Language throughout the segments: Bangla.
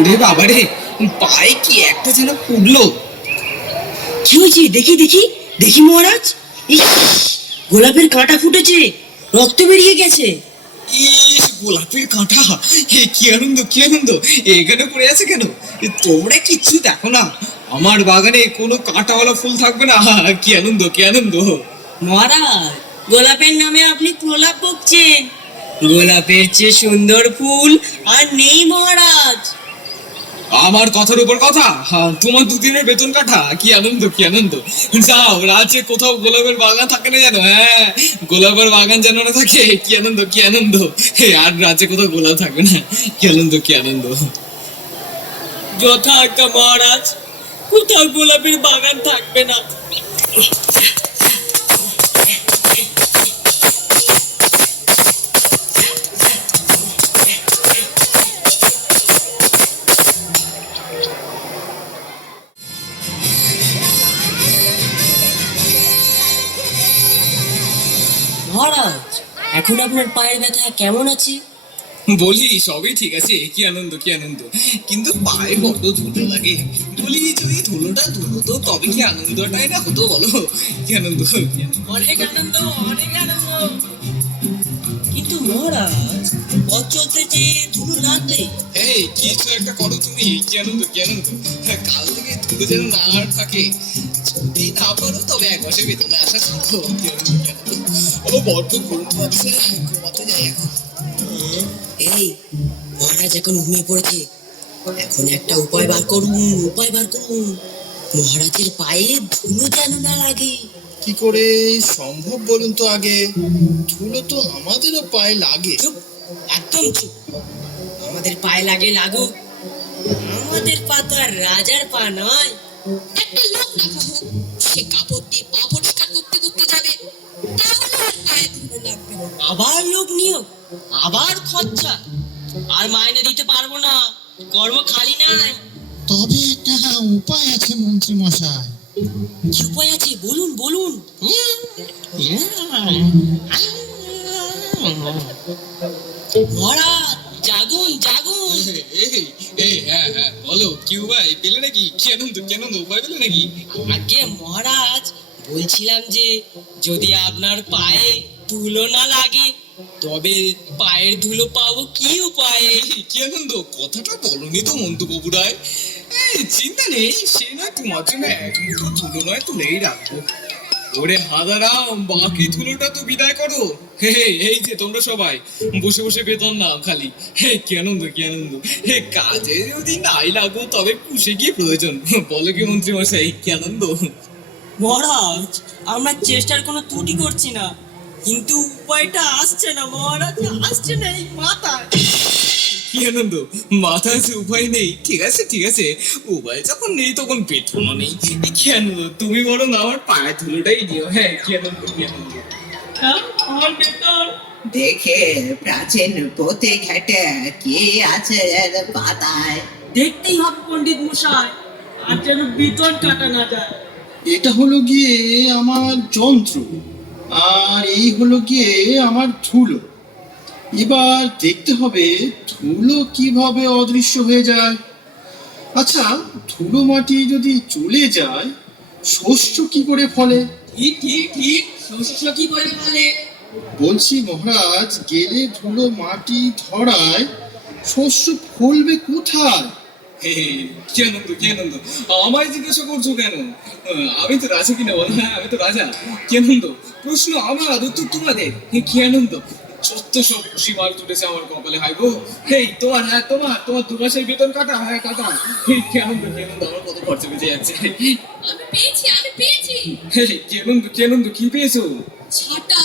ওরে বাবারে, পায়ে কি একটা যেন পড়লো। কি হয়েছে? দেখি দেখি দেখি মহারাজ, গোলাপের কাঁটা ফুটেছে, রক্ত বেরিয়ে গেছে। ইস, গোলাপের কাঁটা! কি আনন্দ, কি আনন্দ! এখানে পড়ে আছে কেন? তোমরা কিচ্ছু দেখো না, আমার বাগানে কোনো কাঁটাওয়ালা ফুল থাকবে না। কি আনন্দ, কি আনন্দ! মহারাজ, গোলাপের নামে আপনি প্রলাপ বকছেন। গোলাপের চেয়ে সুন্দর ফুল আর নেই মহারাজ। আমার কথার উপর কথা, তোমার দুদিনের বেতন কাটা। কি আনন্দ, কি আনন্দ! যাও, রাজ্যে কোথাও গোলাপের বাগান থাকে না যেন। হ্যাঁ, গোলাপের বাগান যেন না থাকে। কি আনন্দ, কি আনন্দ! আর রাজ্যে কোথাও গোলাপ থাকবে না। কি আনন্দ, কি আনন্দ! যথা আজ্ঞা মহারাজ, কোথাও গোলাপের বাগান থাকবে না। মহারাজ, এখন আপনার পায়ের ব্যথা কেমন আছে? বলি, সবই ঠিক আছে। কি আনন্দ, কি আনন্দ! কিন্তু পায়ে বড্ড ধুলো লাগে। বলি, যদি ধুলোটা ধুলো তবে কি আনন্দটাই না হতো, বলো? কি আনন্দ, কি আনন্দ! অনেক আনন্দ, অনেক আনন্দ। কিন্তু মহারাজ, পথ চলতে যে ধুলো লাগলে। এই, কিছু একটা করো তুমি। কি আনন্দ, কি আনন্দ! কাল থেকে ধুলো যেন না আর থাকে। যদি না পারো তবে এক মাসে বেতনে আসা শিখো। কি আনন্দ, কি আনন্দ! ও, বড্ড ঘুম পাচ্ছে, ঘুমাতে যাই এখন। এই, মহারাজ এখন ঘুমিয়ে পড়েছে। এখন একটা উপায় বার করুন, উপায় বার করুন। মহারাজের পায়ে ধুলো যেন না লাগে। কি করে সম্ভব বলুন তো আগে? ধুলো তো আমাদেরও পায়ে লাগে। চুপ, একদম চুপ। আমাদের পায়ে লাগে লাগুক, আমাদের পা তো আর রাজার পা নয়। একটা লোক রাখা হোক, সে কাপড় দিয়ে পা পরিষ্কার করতে করতে যাবে, তাহলে আর পায়ে ধুলো লাগবে না। আবার লোক নিয়োগ, আবার খরচা, আর মাইনে দিতে পারবো না। কর্ম খালি নাই। তবে একটা উপায় আছে মন্ত্রী মশাই। কি উপায় আছে? বলুন বলুন। মহারাজ, জাগুন জাগুন। এই, এই, হ্যাঁ হ্যাঁ, বলো, কি উপায় পেলে নাকি? কি আনন্দ, কি আনন্দ! উপায় পেলে নাকি? আগে মহারাজ, বলছিলাম যে যদি আপনার পায়ে ধুলো না লাগে তবে পায়ের ধুলো পাবো কি উপায়ে? কি আনন্দ! কথাটা বলনি তো মন্তব্য রায়। চিন্তা নেই, সে নয় তোমার জন্য এক মুঠো ধুলো নয় তুলেই রাখবো। ওরে হাদারাম, বাকি ধুলোটা তো বিদায় করো। হে, এই যে তোমরা সবাই বসে বসে বেতন নাও খালি। কি আনন্দ, কি আনন্দ! কাজে যদি নাই লাগো তবে পুষে কি প্রয়োজন, বলো কি মন্ত্রী মশাই? কি আনন্দ! মহারাজ, আমরা চেষ্টার কোনো ত্রুটি করছি না, কিন্তু উপায়টা আসছে না মহারাজ, আসছে না এই মাথায়। কি আনন্দ! মাথায় আছে, উপায় নেই। ঠিক আছে, ঠিক আছে, উপায় যখন নেই তখন বেতনও নেই। কি আনন্দ! তুমি বরং আমার পায়ে ধুলোটাই দিও। হ্যাঁ, কি আনন্দ, কি আনন্দ! আমার বেতন দেখে প্রাচীন পথে ঘাটে কি আছে এর পাতায়। দেখতেই হবে পণ্ডিত মশাই, আর যেন বেতন কাটা না যায়। এটা হলো গিয়ে আমার যন্ত্র, আর এই হলো গিয়ে আমার ধুলো। এবার দেখতে হবে ধুলো কিভাবে অদৃশ্য হয়ে যায়। আচ্ছা, ধুলো মাটি যদি চলে যায়, শস্য কি করে ফলে? ঠিক ঠিক ঠিক, শস্য কি করে ফলে? বলছি মহারাজ, গেলে ধুলো মাটি ধরায় শস্য ফলবে কোথায়? হে, কি আনন্দ, কি আনন্দ! আমায় জিজ্ঞাসা করছো কেন? আমি তো রাজা কিনা বলো। হ্যাঁ, আমি তো রাজা। কি আনন্দ! প্রশ্ন আমার, উত্তর তোমাদের। কি আনন্দ! যত সব খুশি মাল তুলেছে আমার কপালে। হাই গো! হেই, তোমার, হ্যাঁ তোমার, তোমার 2 মাসের বেতন কাটা। হ্যাঁ, কাটা। কি আনন্দ, কি আনন্দ! আমার কত খরচা বেঁচে যাচ্ছে। আমি পেয়েছি, আমি পেয়েছি। কি আনন্দ, কি আনন্দ! কি পেয়েছো? ছাটা।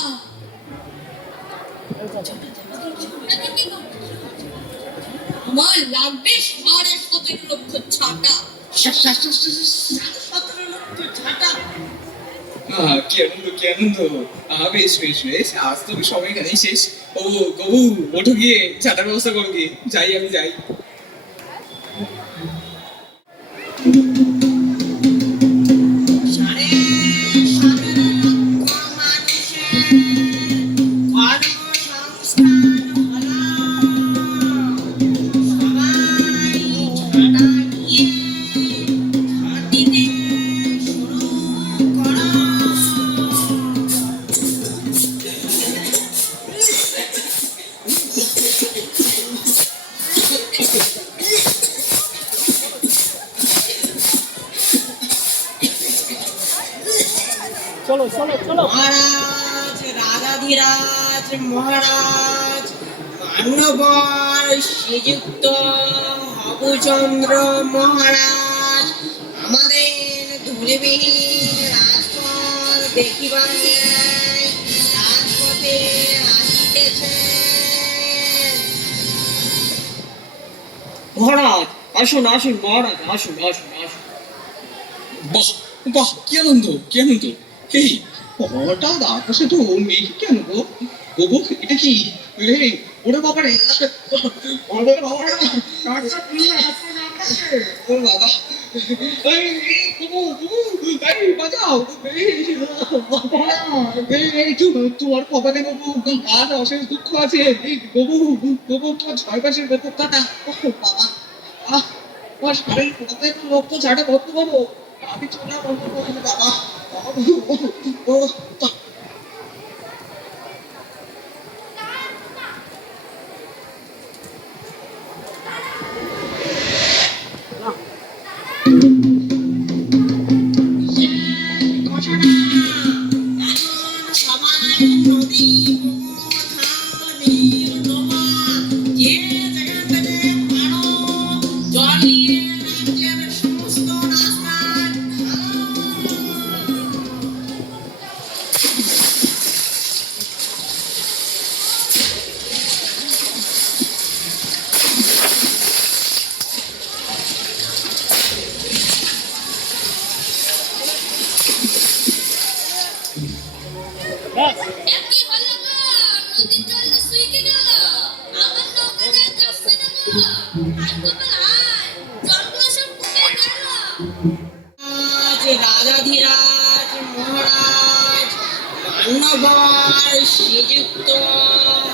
আমার লাগবে 17.5 লক্ষ ছাটা। 17 লক্ষ ছাটা? কি আনন্দ, কি আনন্দ! বেশ বেশ বেশ, আজ তো সব এখানেই শেষ। ও গবু, ওঠো গিয়ে ছাতার ব্যবস্থা করো গিয়ে। যাই, আমি যাই। সাড়ে 17 লক্ষ মানুষের মহারাজ, রাজাধিরাজ মহারাজ, মান্যবর শ্রীযুক্ত হবুচন্দ্র মহারাজ, আমাদের ধূলিবিহীন রাজপথ দেখিবার ন্যায় রাজপথে আসিতেছেন। মহারাজ আসুন আসুন মহারাজ আসুন আসুন আসুন। বাহ বাহ, কি আনন্দ কি আনন্দ! এই হঠাৎ আকাশে তো মেঘ কেন গো? গো এটা কি? এই ওরে বাবা রে, ওরে বাবা রে, ও বাবা, এই গো এই বাঁচাও, এই তোমার কপালে বাবু আর অশেষ দুঃখ আছে বাবু, বাবু তোমার 6 মাসের বেতন কাটা। ও বাবা, আমার শরীর কোথায় রক্ত ছাড়া বন্ধ বাবু, আমি চলা বন্ধ করবো বাবা। সবাই নদী যে জায়গাটাতে পারো জল নিয়ে রাজ্যের সমস্ত রাস্তা একই হলো গো, নদীর জল যে শুকিয়ে গেল। আমার নৌকা যায় যাচ্ছে না গো। হায় কপাল হায়, জলগুলো সব শুকিয়ে গেল। রাজাধিরাজ মহারাজ, মান্যবর শ্রীযুক্ত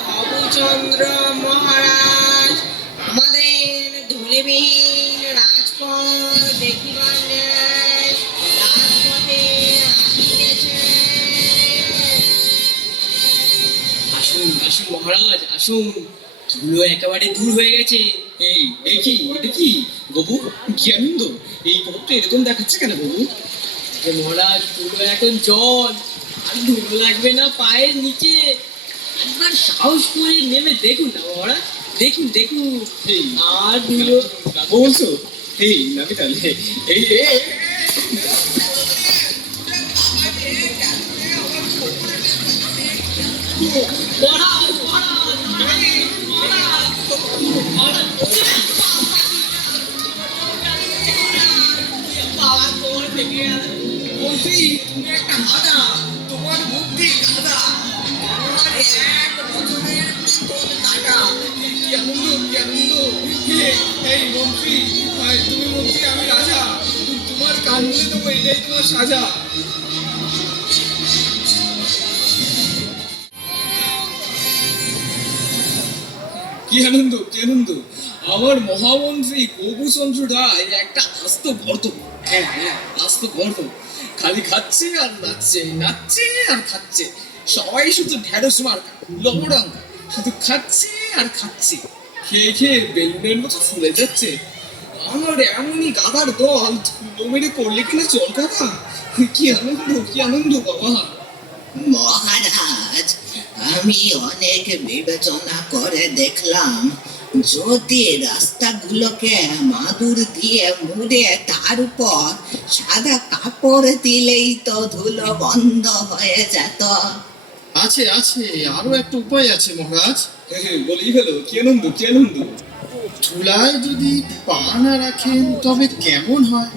হবুচন্দ্র মহারাজ, আমাদের ধূলিবিহীন রাজপথ দেখিবার ন্যায় রাজপথে আসিতেছেন। আসুন আসুন মহারাজ আসুন, ধুলো একেবারে দূর হয়ে গেছে। এই এই কি এটা কি বাবু, কি আনন্দ! এই খবরটা এরকম দেখাচ্ছে কেন বাবু? যে মহারাজ ধুলো এখন জল, আর ধুলো লাগবে না পায়ের নিচে। একবার সাহস করে নেমে দেখুন না মহারাজ, দেখুন দেখুন। এই আর ধুলো বলছো? এই নামি তাহলে, এই এই মহারাজ মহারাজ মহারাজ মহারাজ বাবা তোমার থেকে গেল। বলছি তুমি একটা গাধা, তোমার বুদ্ধি গাধা, আমার 1 বছরের বেতন কাটা। কি আনন্দ কি আনন্দ! এই মন্ত্রী, তুমি মন্ত্রী আমি রাজা, তোমার কান বলে দেবো, এটাই তোমার সাজা। কি আনন্দ কি আনন্দ! আমার মহামন্ত্রী গবুচন্দ্র রায় একটা আস্ত গর্ত, হ্যাঁ হ্যাঁ আস্ত গর্ত, খালি খাচ্ছে আর নাচছে, নাচছে আর খাচ্ছে। সবাই শুধু ঢেঁড়স মার্কা লবডাঙ্গা, শুধু খাচ্ছে আর খাচ্ছে, খেয়ে খেয়ে বেলুনের মতো ফুলে যাচ্ছে। আমার এমনই গাধার দল ধুলো মেরে করলে কিনা চল কথা! কি আনন্দ বাবা! মহারাজ, আমি অনেক বিবেচনা করে দেখলাম, যদি রাস্তাগুলোকে মাদুর দিয়ে মুড়ে তার উপর সাদা কাপড় দিলেই তো ধুলো বন্ধ হয়ে যেত। আছে আছে, আরো একটা উপায় আছে মহারাজ। বলি হলো, কি আনন্দ কি আনন্দ! চুলায় যদি পা না রাখেন তবে কেমন হয়?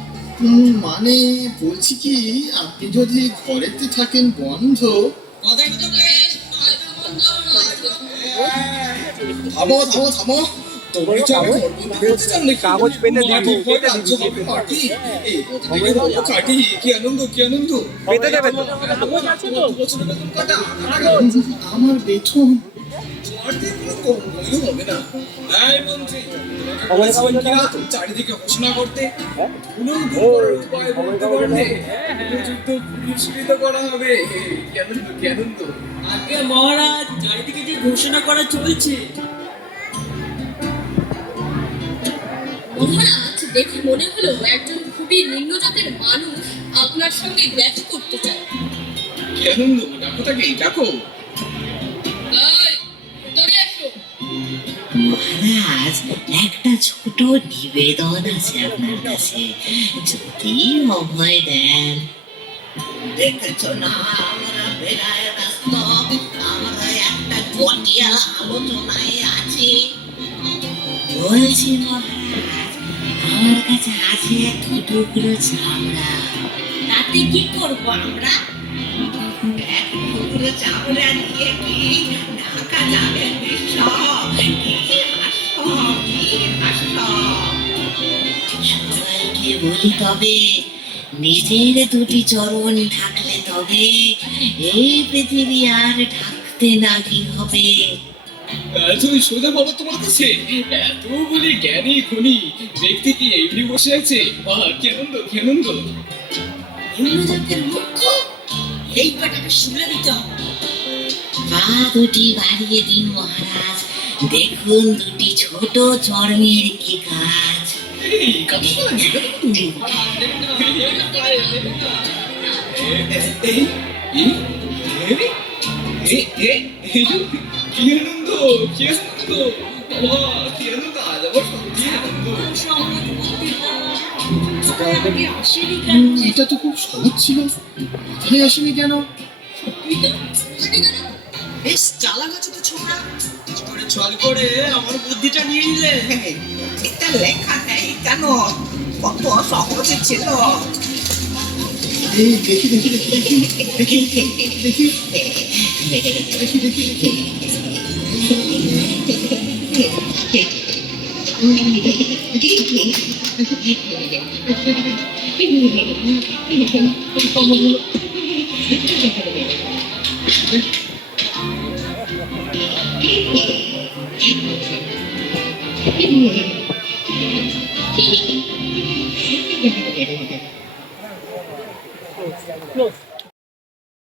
মানে বলছি কি, আপনি যদি ঘরেতে থাকেন বন্ধ, থামো থামো থামো, তুমি কি আমি ঘরবন্দি করতে চান নাকি? কাগজ পেতে দিবি, মাটি ভয় পেতে রাজ্য দিবি। হবে মাটি। এই প্রতিদিনের হলো কাটি, কি আনন্দ কি আনন্দ! পেতে দেবে তো? তোমার 2 বছরের বেতন কাটা, আমার বেতন তোমার দিয়ে কোনো কর্মই হবে না। এই মন্ত্রী, তোমাকে বলেছিলাম কিনা তুমি চারিদিকে ঘোষণা করতে, ধুলো দূর করার উপায় বলতে পারলে যুদ্ধ পুরস্কৃত করা হবে। কি আনন্দ কি আনন্দ! আগে মহারাজ চারিদিকে যে ঘোষণা করা চলছে। মহারাজ, দেখে মনে হলো একজন খুবই নিম্ন জাতের মানুষ আপনার সঙ্গে দেখা করতে চায়। আনন্দ, ডাকো তাকে, ডাকো। এই তোরে এসো মহারাজ, একটা ছোট নিবেদন আছে আপনার কাছে, যদি অভয় দেন। দেখেছ না আমরা বেড়ায় ব্যস্ত, আমরা একটা জটিল আলোচনায় আছি। বলছি মহারাজ, আমার কাছে আছে দুটুকরো চামড়া। তাতে কি করবো আমরা? এক টুকরো চামড়া দিয়ে কি ঢাকা যাবে বিশ্ব? সবাইকে বলি তবে, নিজের দুটি চরণ ঢাকলে তবে এই পৃথিবী আর ঢাকতে না কি হবে? এতই সোজা বাবা তোমার কাছে, এত বলি জ্ঞানী গুণী ব্যক্তি কি এমনি বসে আছে? বাহ, কি আনন্দ, কি আনন্দ। নিম্নজাতের মুখ্য এই বেটাকে শুনে দিতে হবে। পা দুটি বাড়িয়ে দিন মহারাজ, দেখুন দুটি ছোট চরণের কি কাজ। এই কাজটা লাগে না তুমি। এই, এই, কি আনন্দ, কি আনন্দ, বাবা, কি আনন্দ, আজ আবার সত্যি আনন্দ। এটা তো খুব সহজ ছিল, মাথায় আসেনি কেন? বেশ চালাক আছে তো ছোকরা। ছল করে আমার বুদ্ধিটা নিয়ে নিলে। এটা লেখা নেই কেন? কত সহজে ছিল। এই দেখি দেখি দেখি দেখি দেখি দেখি দেখি দেখি Close.